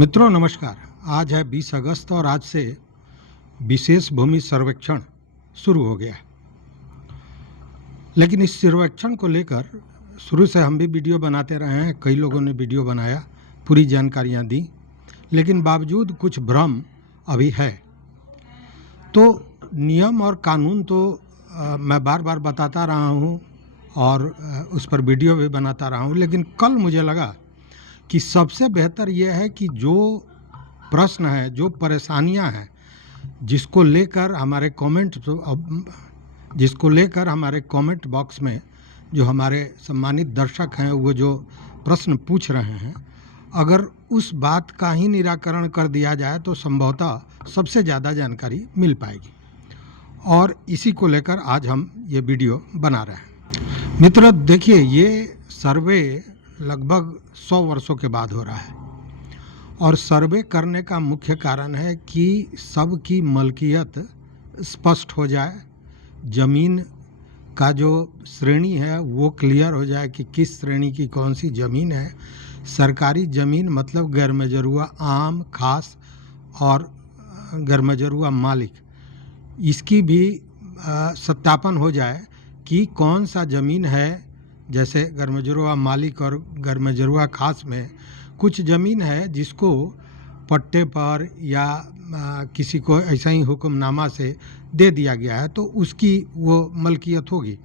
मित्रों नमस्कार। आज है 20 अगस्त और आज से विशेष भूमि सर्वेक्षण शुरू हो गया है। लेकिन इस सर्वेक्षण को लेकर शुरू से हम भी वीडियो बनाते रहे हैं, कई लोगों ने वीडियो बनाया, पूरी जानकारियां दी, लेकिन बावजूद कुछ भ्रम अभी है। तो नियम और कानून तो मैं बार बार बताता रहा हूं और उस पर वीडियो भी बनाता रहा हूं, लेकिन कल मुझे लगा कि सबसे बेहतर यह है कि जो प्रश्न है, जो परेशानियां हैं, जिसको लेकर हमारे कमेंट बॉक्स में जो हमारे सम्मानित दर्शक हैं वो जो प्रश्न पूछ रहे हैं, अगर उस बात का ही निराकरण कर दिया जाए तो संभवतः सबसे ज़्यादा जानकारी मिल पाएगी। और इसी को लेकर आज हम ये वीडियो बना रहे हैं। मित्र देखिए, ये सर्वे लगभग 100 वर्षों के बाद हो रहा है और सर्वे करने का मुख्य कारण है कि सबकी मलकियत स्पष्ट हो जाए, ज़मीन का जो श्रेणी है वो क्लियर हो जाए कि किस श्रेणी की कौन सी ज़मीन है। सरकारी ज़मीन मतलब गैरमजरूआ आम, खास और गैरमजरूआ मालिक, इसकी भी सत्यापन हो जाए कि कौन सा ज़मीन है। जैसे गैरमजरूआ मालिक और गैरमजरूआ खास में कुछ ज़मीन है जिसको पट्टे पर या किसी को ऐसा ही हुक्मनामा से दे दिया गया है तो उसकी वो मलकियत होगी।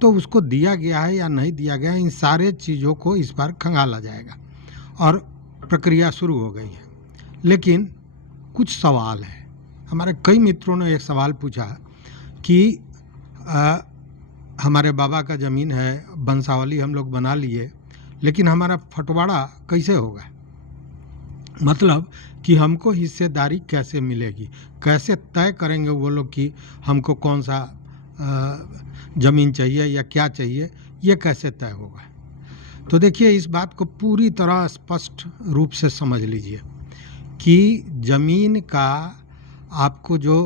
तो उसको दिया गया है या नहीं दिया गया है, इन सारे चीज़ों को इस बार खंगाला जाएगा और प्रक्रिया शुरू हो गई है। लेकिन कुछ सवाल है। हमारे कई मित्रों ने एक सवाल पूछा कि हमारे बाबा का ज़मीन है, वंशावली हम लोग बना लिए, लेकिन हमारा फटवाड़ा कैसे होगा, मतलब कि हमको हिस्सेदारी कैसे मिलेगी, कैसे तय करेंगे वो लोग कि हमको कौन सा ज़मीन चाहिए या क्या चाहिए, ये कैसे तय होगा। तो देखिए, इस बात को पूरी तरह स्पष्ट रूप से समझ लीजिए कि ज़मीन का आपको जो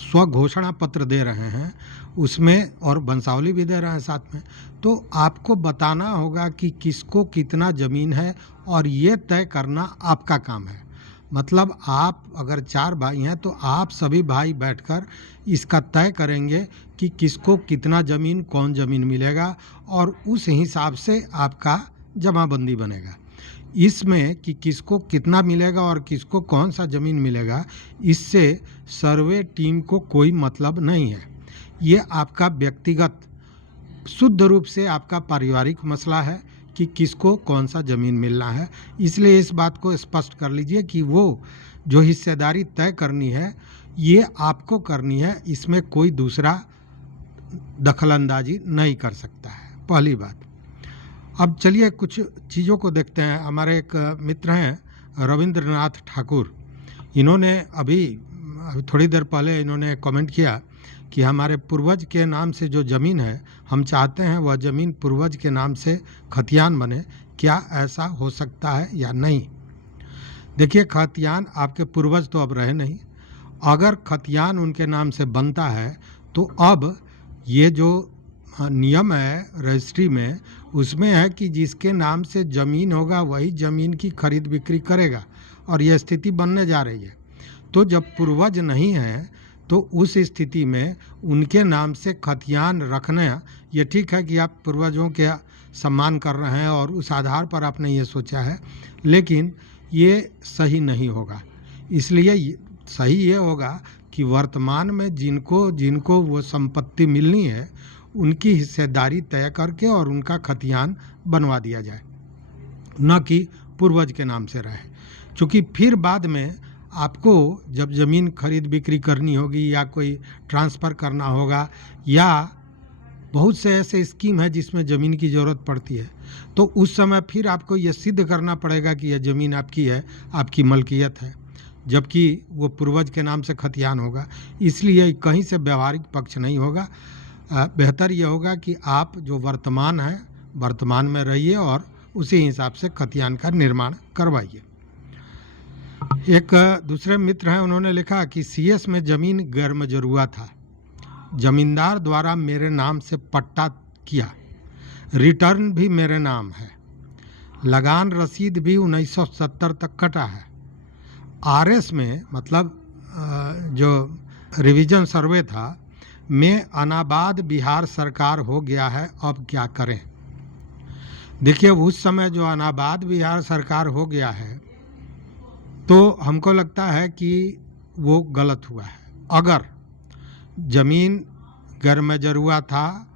स्वघोषणा पत्र दे रहे हैं उसमें, और वंशावली भी दे रहे हैं साथ में, तो आपको बताना होगा कि किसको कितना ज़मीन है और ये तय करना आपका काम है। मतलब आप अगर 4 भाई हैं तो आप सभी भाई बैठकर इसका तय करेंगे कि किसको कितना ज़मीन, कौन ज़मीन मिलेगा और उस हिसाब से आपका जमाबंदी बनेगा। इसमें कि किसको कितना मिलेगा और किसको कौन सा ज़मीन मिलेगा, इससे सर्वे टीम को कोई मतलब नहीं है। ये आपका व्यक्तिगत, शुद्ध रूप से आपका पारिवारिक मसला है कि किसको कौन सा ज़मीन मिलना है। इसलिए इस बात को स्पष्ट कर लीजिए कि वो जो हिस्सेदारी तय करनी है ये आपको करनी है, इसमें कोई दूसरा दखलंदाजी नहीं कर सकता है, पहली बात। अब चलिए कुछ चीज़ों को देखते हैं। हमारे एक मित्र हैं रविंद्रनाथ ठाकुर, इन्होंने अभी थोड़ी देर पहले इन्होंने कमेंट किया कि हमारे पूर्वज के नाम से जो ज़मीन है, हम चाहते हैं वह ज़मीन पूर्वज के नाम से खतियान बने। क्या ऐसा हो सकता है या नहीं? देखिए, खतियान आपके पूर्वज तो अब रहे नहीं। अगर खतियान उनके नाम से बनता है तो अब ये जो नियम है रजिस्ट्री में, उसमें है कि जिसके नाम से ज़मीन होगा वही ज़मीन की खरीद बिक्री करेगा, और यह स्थिति बनने जा रही है। तो जब पूर्वज नहीं है तो उस स्थिति में उनके नाम से खतियान रखना, ये ठीक है कि आप पूर्वजों के सम्मान कर रहे हैं और उस आधार पर आपने ये सोचा है, लेकिन ये सही नहीं होगा। इसलिए सही ये होगा कि वर्तमान में जिनको वो संपत्ति मिलनी है उनकी हिस्सेदारी तय करके और उनका खतियान बनवा दिया जाए, न कि पूर्वज के नाम से रहे। क्योंकि फिर बाद में आपको जब ज़मीन खरीद बिक्री करनी होगी या कोई ट्रांसफ़र करना होगा, या बहुत से ऐसे स्कीम है जिसमें ज़मीन की ज़रूरत पड़ती है, तो उस समय फिर आपको ये सिद्ध करना पड़ेगा कि यह ज़मीन आपकी है, आपकी मलकियत है, जबकि वो पूर्वज के नाम से खतियान होगा। इसलिए कहीं से व्यवहारिक पक्ष नहीं होगा। बेहतर ये होगा कि आप जो वर्तमान है वर्तमान में रहिए और उसी हिसाब से खतियान का निर्माण करवाइए। एक दूसरे मित्र हैं, उन्होंने लिखा कि CS में ज़मीन गैरमजरूआ था, ज़मींदार द्वारा मेरे नाम से पट्टा किया, रिटर्न भी मेरे नाम है, लगान रसीद भी 1970 तक कटा है। आरएस में मतलब जो रिवीजन सर्वे था में अनाबाद बिहार सरकार हो गया है, अब क्या करें। देखिए उस समय जो अनाबाद बिहार सरकार हो गया है तो हमको लगता है कि वो गलत हुआ है। अगर ज़मीन गैरमजर हुआ था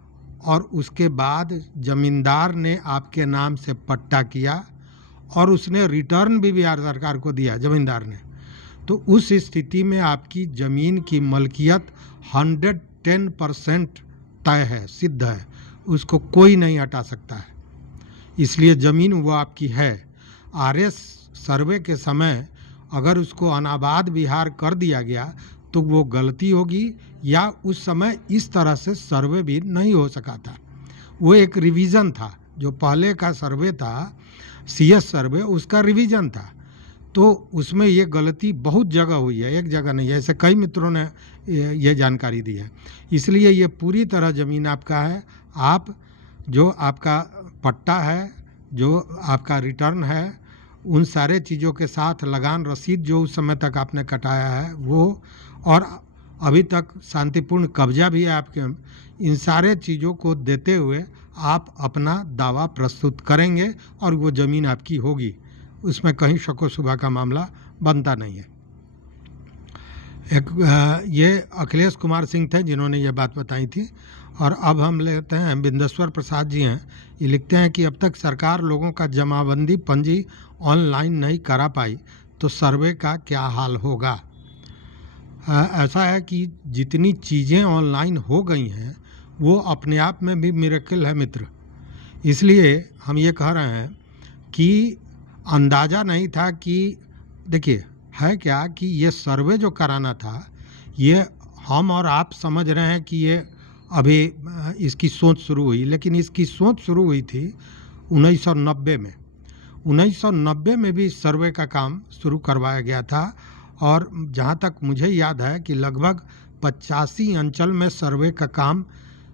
और उसके बाद ज़मींदार ने आपके नाम से पट्टा किया और उसने रिटर्न भी बिहार सरकार को दिया ज़मींदार ने, तो उस स्थिति में आपकी ज़मीन की मलकियत 110% तय है, सिद्ध है, उसको कोई नहीं हटा सकता है। इसलिए ज़मीन वो आपकी है। आरएस सर्वे के समय अगर उसको अनाबाद बिहार कर दिया गया तो वो गलती होगी, या उस समय इस तरह से सर्वे भी नहीं हो सका था। वो एक रिवीजन था, जो पहले का सर्वे था सीएस सर्वे, उसका रिवीजन था, तो उसमें ये गलती बहुत जगह हुई है, एक जगह नहीं है। ऐसे कई मित्रों ने ये जानकारी दी है। इसलिए ये पूरी तरह ज़मीन आपका है। आप जो आपका पट्टा है, जो आपका रिटर्न है, उन सारे चीज़ों के साथ लगान रसीद जो उस समय तक आपने कटाया है वो, और अभी तक शांतिपूर्ण कब्जा भी है आपके, इन सारे चीज़ों को देते हुए आप अपना दावा प्रस्तुत करेंगे और वो ज़मीन आपकी होगी। उसमें कहीं शक व शुबा का मामला बनता नहीं है। ये अखिलेश कुमार सिंह थे जिन्होंने ये बात बताई थी। और अब हम लेते हैं बिंदेश्वर प्रसाद जी हैं। ये लिखते हैं कि अब तक सरकार लोगों का जमाबंदी पंजी ऑनलाइन नहीं करा पाई तो सर्वे का क्या हाल होगा। ऐसा है कि जितनी चीज़ें ऑनलाइन हो गई हैं वो अपने आप में भी मिरेकल है मित्र। इसलिए हम ये कह रहे हैं कि अंदाज़ा नहीं था कि, देखिए है क्या कि ये सर्वे जो कराना था ये हम और आप समझ रहे हैं कि ये अभी इसकी सोच शुरू हुई, लेकिन इसकी सोच शुरू हुई थी 1990 में। 1990 में भी सर्वे का काम शुरू करवाया गया था और जहाँ तक मुझे याद है कि लगभग 85 अंचल में सर्वे का काम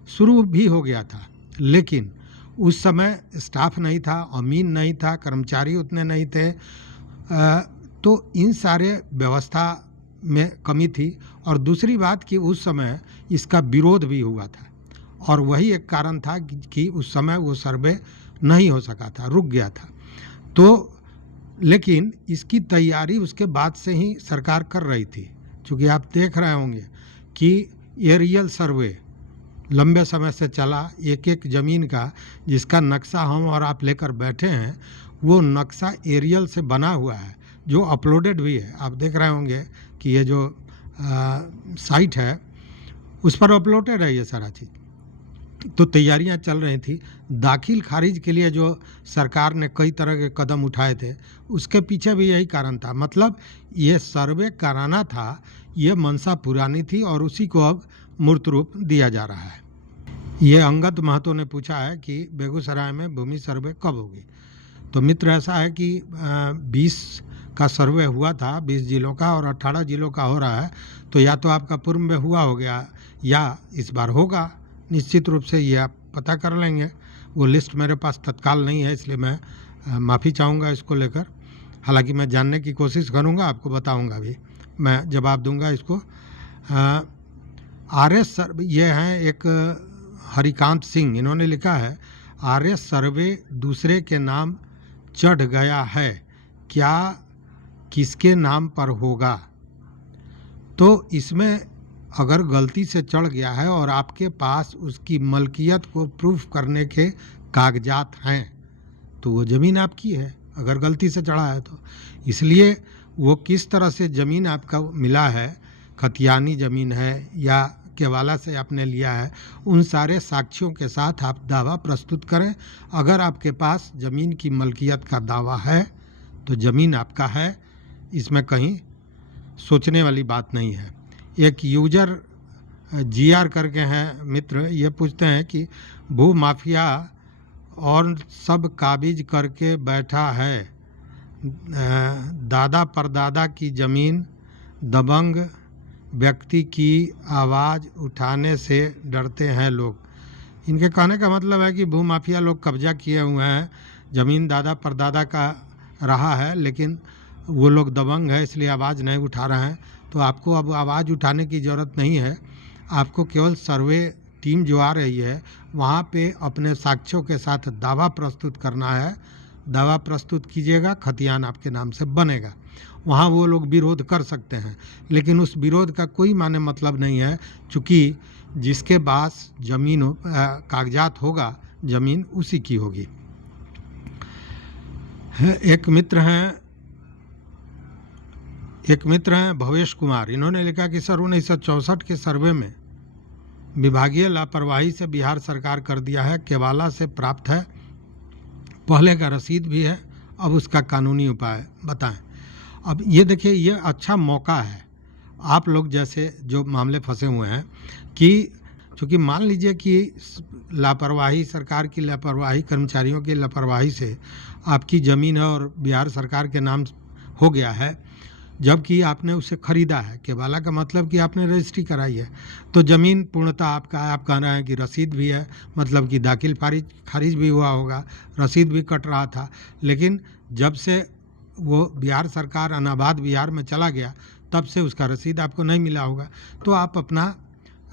शुरू भी हो गया था, लेकिन उस समय स्टाफ नहीं था, अमीन नहीं था, कर्मचारी उतने नहीं थे, तो इन सारे व्यवस्था में कमी थी। और दूसरी बात कि उस समय इसका विरोध भी हुआ था और वही एक कारण था कि उस समय वो सर्वे नहीं हो सका था, रुक गया था। तो लेकिन इसकी तैयारी उसके बाद से ही सरकार कर रही थी, क्योंकि आप देख रहे होंगे कि एरियल सर्वे लंबे समय से चला। एक एक ज़मीन का जिसका नक्शा हम और आप लेकर बैठे हैं वो नक्शा एरियल से बना हुआ है, जो अपलोडेड भी है। आप देख रहे होंगे कि ये जो साइट है उस पर अपलोडेड है ये सारा चीज़। तो तैयारियां चल रही थी। दाखिल खारिज के लिए जो सरकार ने कई तरह के कदम उठाए थे उसके पीछे भी यही कारण था। मतलब ये सर्वे कराना था, ये मंशा पुरानी थी और उसी को अब मूर्त रूप दिया जा रहा है। ये अंगद महतो ने पूछा है कि बेगूसराय में भूमि सर्वे कब होगी। तो मित्र ऐसा है कि 20 का सर्वे हुआ था, 20 जिलों का, और 18 जिलों का हो रहा है। तो या तो आपका पूर्व में हुआ हो गया या इस बार होगा, निश्चित रूप से ये आप पता कर लेंगे। वो लिस्ट मेरे पास तत्काल नहीं है, इसलिए मैं माफ़ी चाहूँगा इसको लेकर। हालांकि मैं जानने की कोशिश करूँगा, आपको बताऊँगा भी, मैं जवाब दूँगा इसको। आरएस सर्वे ये हैं एक हरिकांत सिंह, इन्होंने लिखा है आरएस सर्वे दूसरे के नाम चढ़ गया है, क्या किसके नाम पर होगा। तो इसमें अगर गलती से चढ़ गया है और आपके पास उसकी मलकियत को प्रूफ करने के कागजात हैं तो वो ज़मीन आपकी है, अगर गलती से चढ़ा है तो। इसलिए वो किस तरह से ज़मीन आपका मिला है, खतियानी ज़मीन है या केवाला से आपने लिया है, उन सारे साक्ष्यों के साथ आप दावा प्रस्तुत करें। अगर आपके पास ज़मीन की मलकियत का दावा है तो ज़मीन आपका है, इसमें कहीं सोचने वाली बात नहीं है। एक यूजर जीआर करके हैं मित्र, ये पूछते हैं कि भू माफिया और सब काबिज करके बैठा है, दादा परदादा की ज़मीन, दबंग व्यक्ति की आवाज़ उठाने से डरते हैं लोग। इनके कहने का मतलब है कि भू माफिया लोग कब्जा किए हुए हैं ज़मीन दादा परदादा का रहा है, लेकिन वो लोग दबंग है इसलिए आवाज़ नहीं उठा रहे हैं। तो आपको अब आवाज़ उठाने की ज़रूरत नहीं है। आपको केवल सर्वे टीम जो आ रही है वहाँ पे अपने साक्ष्यों के साथ दावा प्रस्तुत करना है। दावा प्रस्तुत कीजिएगा, खतियान आपके नाम से बनेगा। वहाँ वो लोग विरोध कर सकते हैं, लेकिन उस विरोध का कोई माने मतलब नहीं है, चूँकि जिसके पास ज़मीन कागजात होगा ज़मीन उसी की होगी। एक मित्र हैं भवेश कुमार, इन्होंने लिखा कि सर 1964 के सर्वे में विभागीय लापरवाही से बिहार सरकार कर दिया है, केवाला से प्राप्त है, पहले का रसीद भी है, अब उसका कानूनी उपाय बताएं। अब ये देखिए, ये अच्छा मौका है आप लोग जैसे जो मामले फंसे हुए हैं कि चूँकि मान लीजिए कि लापरवाही, सरकार की लापरवाही, कर्मचारियों की लापरवाही से आपकी ज़मीन है और बिहार सरकार के नाम हो गया है, जबकि आपने उसे खरीदा है। केवाला का मतलब कि आपने रजिस्ट्री कराई है, तो ज़मीन पूर्णतः आपका है। आप कह रहे हैं कि रसीद भी है, मतलब कि दाखिल खारिज भी हुआ होगा, रसीद भी कट रहा था, लेकिन जब से वो बिहार सरकार अनाबाद बिहार में चला गया तब से उसका रसीद आपको नहीं मिला होगा। तो आप अपना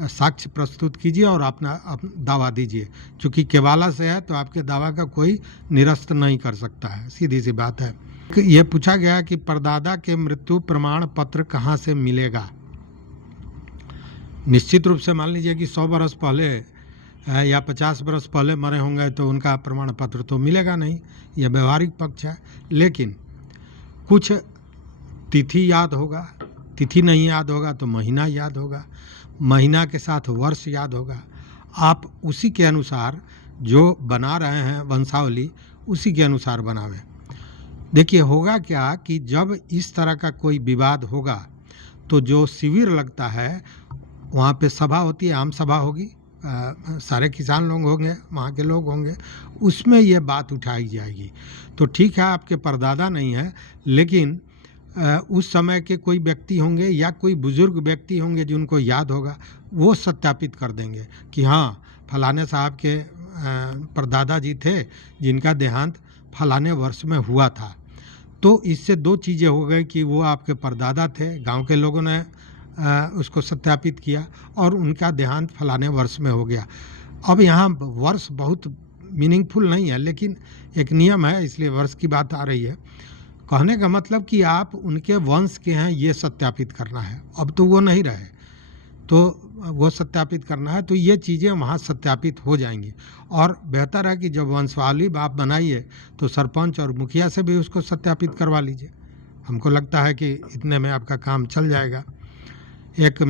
साक्ष्य प्रस्तुत कीजिए और अपना दावा दीजिए। चूँकि केवाला से है तो आपके दावा का कोई निरस्त नहीं कर सकता है, सीधी सी बात है। ये पूछा गया कि परदादा के मृत्यु प्रमाण पत्र कहाँ से मिलेगा। निश्चित रूप से मान लीजिए कि 100 बरस पहले या 50 बरस पहले मरे होंगे तो उनका प्रमाण पत्र तो मिलेगा नहीं, यह व्यवहारिक पक्ष है। लेकिन कुछ तिथि याद होगा, तिथि नहीं याद होगा तो महीना याद होगा, महीना के साथ वर्ष याद होगा। आप उसी के अनुसार जो बना रहे हैं वंशावली, उसी के अनुसार बनावें। देखिए होगा क्या कि जब इस तरह का कोई विवाद होगा तो जो शिविर लगता है वहाँ पे सभा होती है, आम सभा होगी, सारे किसान लोग होंगे, वहाँ के लोग होंगे, उसमें ये बात उठाई जाएगी। तो ठीक है आपके परदादा नहीं है, लेकिन उस समय के कोई व्यक्ति होंगे या कोई बुजुर्ग व्यक्ति होंगे जिनको याद होगा, वो सत्यापित कर देंगे कि हाँ फलाने साहब के परदादा जी थे जिनका देहांत फलाने वर्ष में हुआ था। तो इससे दो चीज़ें हो गई कि वो आपके परदादा थे, गांव के लोगों ने उसको सत्यापित किया, और उनका देहांत फलाने वर्ष में हो गया। अब यहाँ वर्ष बहुत मीनिंगफुल नहीं है, लेकिन एक नियम है इसलिए वर्ष की बात आ रही है। कहने का मतलब कि आप उनके वंश के हैं ये सत्यापित करना है। अब तो वो नहीं रहे तो वो सत्यापित करना है, तो ये चीज़ें वहाँ सत्यापित हो जाएंगी। और बेहतर है कि जब वंशावली आप बनाइए तो सरपंच और मुखिया से भी उसको सत्यापित करवा लीजिए। हमको लगता है कि इतने में आपका काम चल जाएगा। एक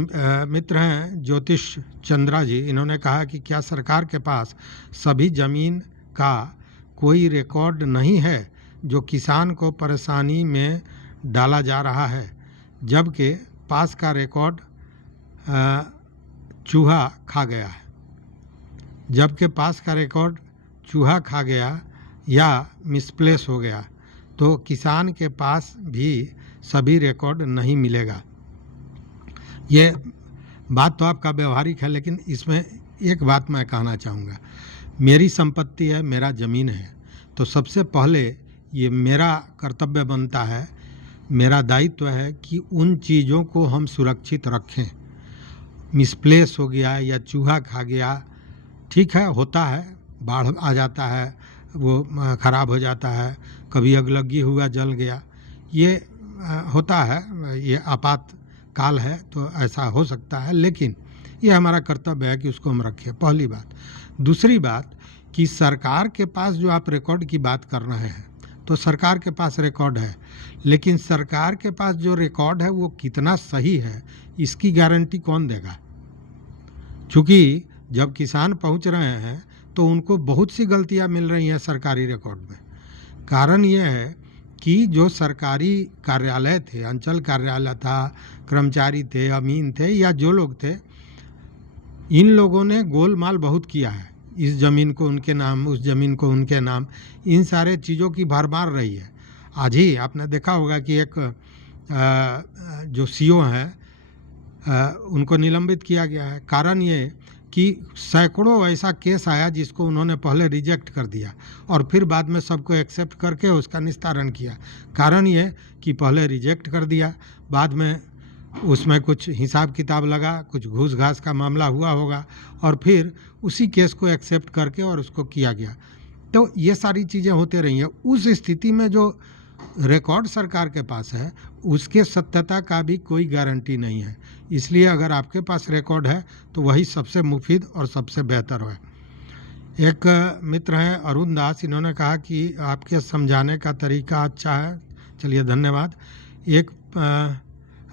मित्र हैं ज्योतिष चंद्रा जी, इन्होंने कहा कि क्या सरकार के पास सभी ज़मीन का कोई रिकॉर्ड नहीं है जो किसान को परेशानी में डाला जा रहा है, जबकि पास का रिकॉर्ड चूहा खा गया है, जबकि पास का रिकॉर्ड चूहा खा गया या मिसप्लेस हो गया, तो किसान के पास भी सभी रिकॉर्ड नहीं मिलेगा। ये बात तो आपका व्यवहारिक है, लेकिन इसमें एक बात मैं कहना चाहूँगा। मेरी संपत्ति है, मेरा ज़मीन है, तो सबसे पहले ये मेरा कर्तव्य बनता है, मेरा दायित्व है कि उन चीज़ों को हम सुरक्षित रखें। मिसप्लेस हो गया या चूहा खा गया, ठीक है, होता है, बाढ़ आ जाता है, वो ख़राब हो जाता है, कभी अगलगी हुआ, जल गया, ये होता है, ये आपातकाल है तो ऐसा हो सकता है, लेकिन ये हमारा कर्तव्य है कि उसको हम रखें, पहली बात। दूसरी बात कि सरकार के पास जो आप रिकॉर्ड की बात कर रहे हैं, तो सरकार के पास रिकॉर्ड है, लेकिन सरकार के पास जो रिकॉर्ड है वो कितना सही है इसकी गारंटी कौन देगा। चूँकि जब किसान पहुंच रहे हैं तो उनको बहुत सी गलतियां मिल रही हैं सरकारी रिकॉर्ड में। कारण ये है कि जो सरकारी कार्यालय थे, अंचल कार्यालय था, कर्मचारी थे, अमीन थे या जो लोग थे, इन लोगों ने गोलमाल बहुत किया है। इस ज़मीन को उनके नाम, उस ज़मीन को उनके नाम, इन सारे चीज़ों की भरमार रही है। आज ही आपने देखा होगा कि एक जो सीओ हैं उनको निलंबित किया गया है। कारण ये कि सैकड़ों ऐसा केस आया जिसको उन्होंने पहले रिजेक्ट कर दिया और फिर बाद में सबको एक्सेप्ट करके उसका निस्तारण किया। कारण ये कि पहले रिजेक्ट कर दिया, बाद में उसमें कुछ हिसाब किताब लगा, कुछ घूस घास का मामला हुआ होगा और फिर उसी केस को एक्सेप्ट करके और उसको किया गया। तो ये सारी चीज़ें होते रही हैं। उस स्थिति में जो रिकॉर्ड सरकार के पास है उसके सत्यता का भी कोई गारंटी नहीं है। इसलिए अगर आपके पास रिकॉर्ड है तो वही सबसे मुफीद और सबसे बेहतर है। एक मित्र हैं अरुण दास, इन्होंने कहा कि आपके समझाने का तरीका अच्छा है। चलिए धन्यवाद। एक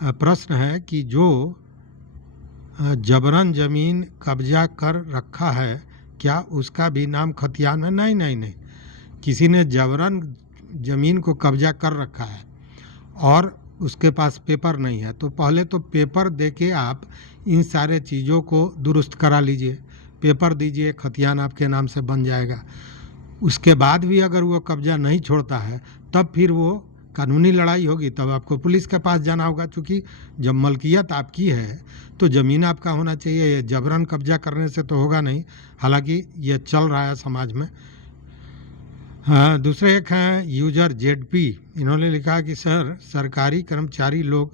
प्रश्न है कि जो जबरन ज़मीन कब्जा कर रखा है क्या उसका भी नाम खतियान में? नहीं नहीं नहीं, किसी ने जबरन ज़मीन को कब्जा कर रखा है और उसके पास पेपर नहीं है तो पहले तो पेपर देके आप इन सारे चीज़ों को दुरुस्त करा लीजिए, पेपर दीजिए, खतियान आपके नाम से बन जाएगा। उसके बाद भी अगर वो कब्जा नहीं छोड़ता है तब फिर वो कानूनी लड़ाई होगी, तब आपको पुलिस के पास जाना होगा। क्योंकि जब मलकियत आपकी है तो ज़मीन आपका होना चाहिए, ये जबरन कब्जा करने से तो होगा नहीं। हालांकि ये चल रहा है समाज में। हाँ, दूसरे एक हैं यूजर जेडपी, इन्होंने लिखा कि सर सरकारी कर्मचारी लोग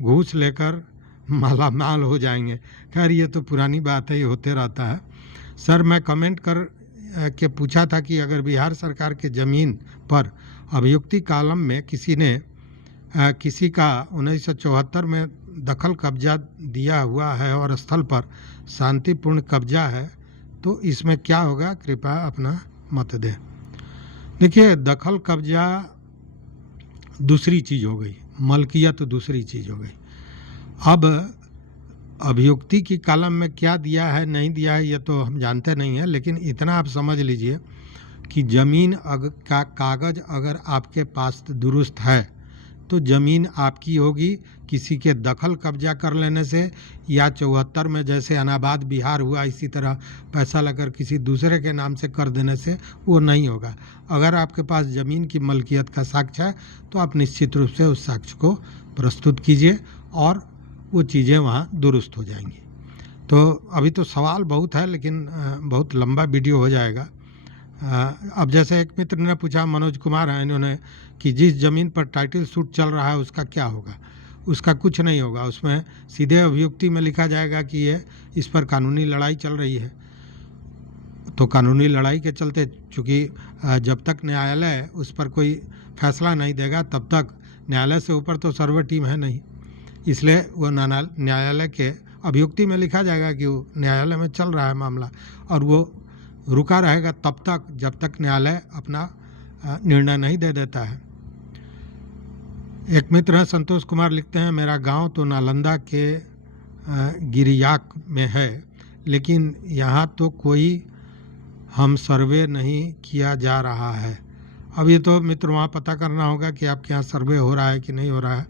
घूस लेकर माला माल हो जाएंगे। खैर ये तो पुरानी बात है, ये होते रहता है। सर मैं कमेंट कर के पूछा था कि अगर बिहार सरकार के ज़मीन पर अभियुक्ति कालम में किसी ने किसी का 1974 में दखल कब्जा दिया हुआ है और स्थल पर शांतिपूर्ण कब्जा है तो इसमें क्या होगा, कृपया अपना मत दें। देखिए दखल कब्जा दूसरी चीज़ हो गई, मलकियत दूसरी चीज़ हो गई। अब अभियुक्ति की कलम में क्या दिया है नहीं दिया है ये तो हम जानते नहीं हैं, लेकिन इतना आप समझ लीजिए कि ज़मीन का कागज़ अगर आपके पास दुरुस्त है तो ज़मीन आपकी होगी। किसी के दखल कब्जा कर लेने से या 74 में जैसे अनाबाद बिहार हुआ इसी तरह पैसा लेकर किसी दूसरे के नाम से कर देने से वो नहीं होगा। अगर आपके पास ज़मीन की मलकियत का साक्ष्य है तो आप निश्चित रूप से उस साक्ष्य को प्रस्तुत कीजिए और वो चीज़ें वहाँ दुरुस्त हो जाएंगी। तो अभी तो सवाल बहुत है लेकिन बहुत लंबा वीडियो हो जाएगा। अब जैसे एक मित्र ने पूछा, मनोज कुमार हैं, इन्होंने कि जिस ज़मीन पर टाइटल सूट चल रहा है उसका क्या होगा? उसका कुछ नहीं होगा, उसमें सीधे अभियुक्ति में लिखा जाएगा कि ये इस पर कानूनी लड़ाई चल रही है। तो कानूनी लड़ाई के चलते चूँकि जब तक न्यायालय उस पर कोई फैसला नहीं देगा तब तक न्यायालय से ऊपर तो सर्वर टीम है नहीं, इसलिए वो न्यायालय के अभियुक्ति में लिखा जाएगा कि वो न्यायालय में चल रहा है मामला और वो रुका रहेगा तब तक जब तक न्यायालय अपना निर्णय नहीं दे देता है। एक मित्र हैं संतोष कुमार, लिखते हैं मेरा गांव तो नालंदा के गिरियाक में है लेकिन यहाँ तो कोई हम सर्वे नहीं किया जा रहा है। अब ये तो मित्र वहाँ पता करना होगा कि आपके यहाँ सर्वे हो रहा है कि नहीं हो रहा है।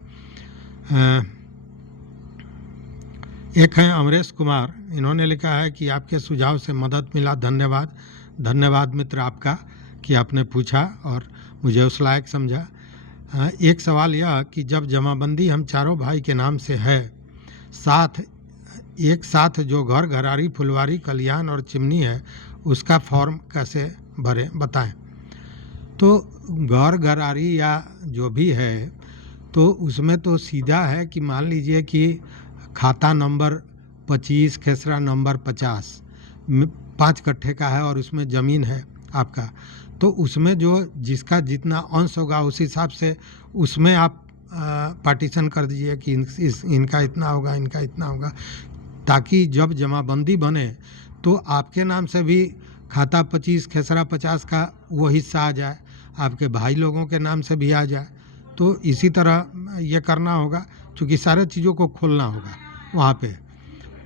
एक हैं अमरेश कुमार, इन्होंने लिखा है कि आपके सुझाव से मदद मिला, धन्यवाद। धन्यवाद मित्र आपका कि आपने पूछा और मुझे उस लायक समझा। एक सवाल यह कि जब जमाबंदी हम चारों भाई के नाम से है, एक साथ जो घर घरारी फुलवारी कल्याण और चिमनी है उसका फॉर्म कैसे भरें बताएं। तो घर घरारी या जो भी है तो उसमें तो सीधा है कि मान लीजिए कि खाता नंबर 25 खेसरा नंबर 50 5 कट्ठे का है और उसमें ज़मीन है आपका, तो उसमें जो जिसका जितना अंश होगा उस हिसाब से उसमें आप पार्टीशन कर दीजिए कि इनका इतना होगा, इनका इतना होगा, ताकि जब जमाबंदी बने तो आपके नाम से भी खाता 25 खेसरा 50 का वो हिस्सा आ जाए, आपके भाई लोगों के नाम से भी आ जाए। तो इसी तरह ये करना होगा क्योंकि सारे चीज़ों को खोलना होगा वहाँ पे,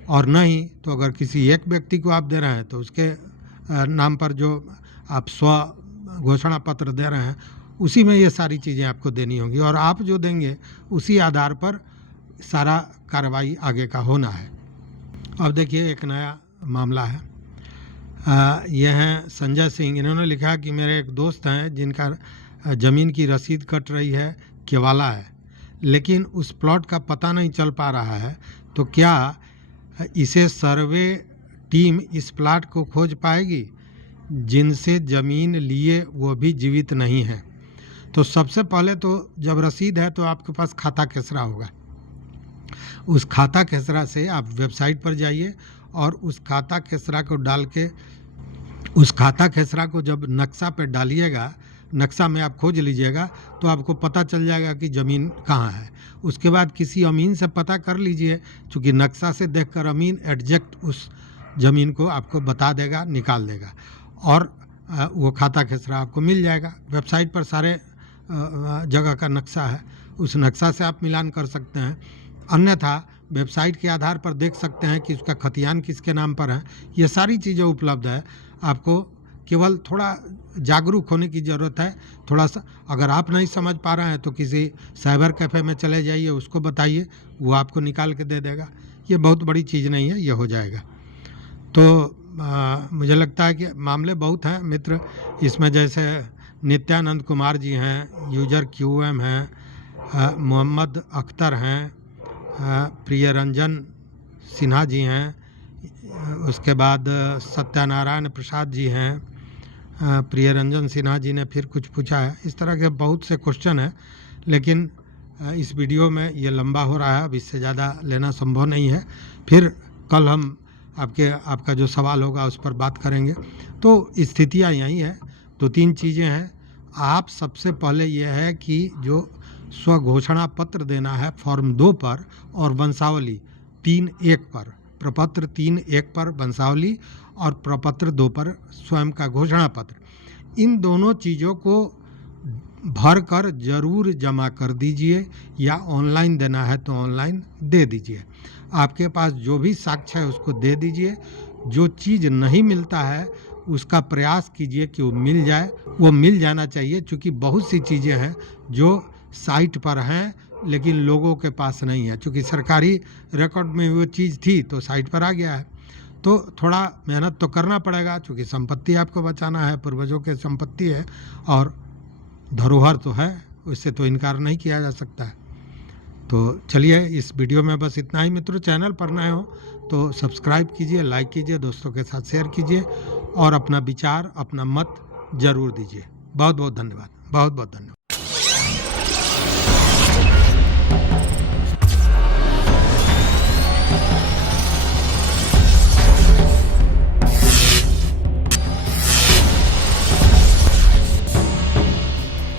और नहीं तो अगर किसी एक व्यक्ति को आप दे रहे हैं तो उसके नाम पर जो आप स्व घोषणा पत्र दे रहे हैं उसी में ये सारी चीज़ें आपको देनी होंगी और आप जो देंगे उसी आधार पर सारा कार्रवाई आगे का होना है। अब देखिए एक नया मामला है, यह हैं संजय सिंह, इन्होंने लिखा कि मेरे एक दोस्त हैं जिनका ज़मीन की रसीद कट रही है, केवाला है, लेकिन उस प्लॉट का पता नहीं चल पा रहा है, तो क्या इसे सर्वे टीम इस प्लाट को खोज पाएगी जिनसे ज़मीन लिए वो भी जीवित नहीं हैं। तो सबसे पहले तो जब रसीद है तो आपके पास खाता खेसरा होगा। उस खाता खेसरा से आप वेबसाइट पर जाइए और उस खाता खेसरा को डाल के उस खाता खेसरा को जब नक्शा पे डालिएगा, नक्शा में आप खोज लीजिएगा तो आपको पता चल जाएगा कि ज़मीन कहाँ है। उसके बाद किसी अमीन से पता कर लीजिए, चूँकि नक्शा से देखकर अमीन एग्जैक्ट उस ज़मीन को आपको बता देगा, निकाल देगा और वो खाता खेसरा आपको मिल जाएगा। वेबसाइट पर सारे जगह का नक्शा है, उस नक्शा से आप मिलान कर सकते हैं। अन्यथा वेबसाइट के आधार पर देख सकते हैं कि उसका खतियान किसके नाम पर है। ये सारी चीज़ें उपलब्ध है। आपको केवल थोड़ा जागरूक होने की ज़रूरत है। थोड़ा सा अगर आप नहीं समझ पा रहे हैं तो किसी साइबर कैफ़े में चले जाइए, उसको बताइए, वो आपको निकाल के दे देगा। ये बहुत बड़ी चीज़ नहीं है, ये हो जाएगा। तो मुझे लगता है कि मामले बहुत हैं मित्र इसमें, जैसे नित्यानंद कुमार जी हैं, यूजर QM हैं, मोहम्मद अख्तर हैं, प्रियरंजन सिन्हा जी हैं, उसके बाद सत्यनारायण प्रसाद जी हैं, प्रियरंजन सिन्हा जी ने फिर कुछ पूछा है। इस तरह के बहुत से क्वेश्चन हैं, लेकिन इस वीडियो में ये लंबा हो रहा है, अब इससे ज़्यादा लेना संभव नहीं है। फिर कल हम आपका जो सवाल होगा उस पर बात करेंगे। तो स्थितियाँ यही है, 2-3 चीज़ें हैं। आप सबसे पहले ये है कि जो स्वघोषणा पत्र देना है फॉर्म 2 पर और वंशावली 3.1 पर, प्रपत्र 3.1 पर वंशावली और प्रपत्र 2 पर स्वयं का घोषणा पत्र, इन दोनों चीज़ों को भर कर जरूर जमा कर दीजिए, या ऑनलाइन देना है तो ऑनलाइन दे दीजिए। आपके पास जो भी साक्ष्य है उसको दे दीजिए। जो चीज़ नहीं मिलता है उसका प्रयास कीजिए कि वो मिल जाए, वो मिल जाना चाहिए, क्योंकि बहुत सी चीज़ें हैं जो साइट पर हैं लेकिन लोगों के पास नहीं है। क्योंकि सरकारी रिकॉर्ड में वो चीज़ थी तो साइट पर आ गया है। तो थोड़ा मेहनत तो करना पड़ेगा, क्योंकि संपत्ति आपको बचाना है, पूर्वजों की संपत्ति है और धरोहर तो है, उससे तो इनकार नहीं किया जा सकता है। तो चलिए, इस वीडियो में बस इतना ही मित्रों। चैनल पर नए हो तो सब्सक्राइब कीजिए, लाइक कीजिए, दोस्तों के साथ शेयर कीजिए और अपना विचार, अपना मत जरूर दीजिए। बहुत बहुत धन्यवाद, बहुत बहुत धन्यवाद।